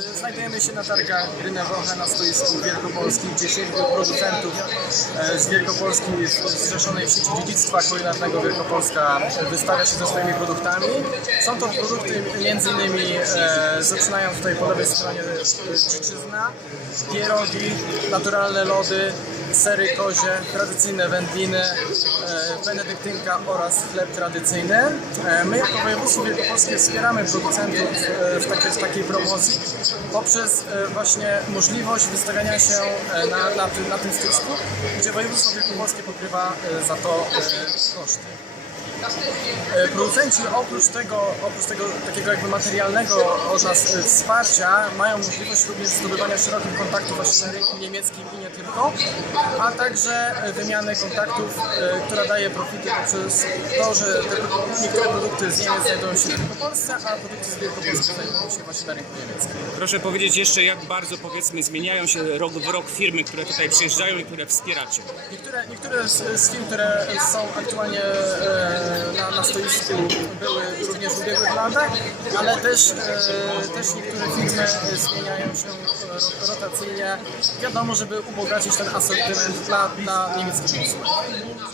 Znajdujemy się na targach Rynę Wącha na stoisku wielkopolskim, gdzie siedmiu producentów e, z Wielkopolski zrzeszonej w sieci dziedzictwa kulinarnego Wielkopolska wystawia się ze swoimi produktami. Są to produkty między innymi e, zaczynają tutaj po lewej stronie dziczyzna, pierogi, naturalne lody, sery kozie, tradycyjne wędliny, e, benedyktynka oraz chleb tradycyjny. E, My jako województwo wielkopolskie wspieramy producentów e, w takiej, w takiej promocji poprzez e, właśnie możliwość wystawiania się e, na, na, tym, na tym gdzie województwo wielkopolskie pokrywa e, za to e, koszty. E, Producenci oprócz tego, oprócz tego takiego jakby materialnego od nas e, wsparcia mają możliwość również zdobywania szerokich kontaktów właśnie na rynku niemieckim i nie tylko, a także e, wymiany kontaktów, która daje profity poprzez to, że te, niektóre produkty z Niemiec znajdują się w Polsce, a produkty z Wielkopolski znajdują się właśnie na rynku niemieckim. Proszę powiedzieć jeszcze, jak bardzo powiedzmy zmieniają się rok w rok firmy, które tutaj przyjeżdżają i które wspieracie. Niektóre, niektóre z, z firm, które są aktualnie e, na, na stoisku były również w ubiegłych latach, ale też, e, też niektóre firmy zmieniają się ro- rotacyjnie. Wiadomo, żeby ubogacić ten asortyment dla, dla niemieckich konsumentów.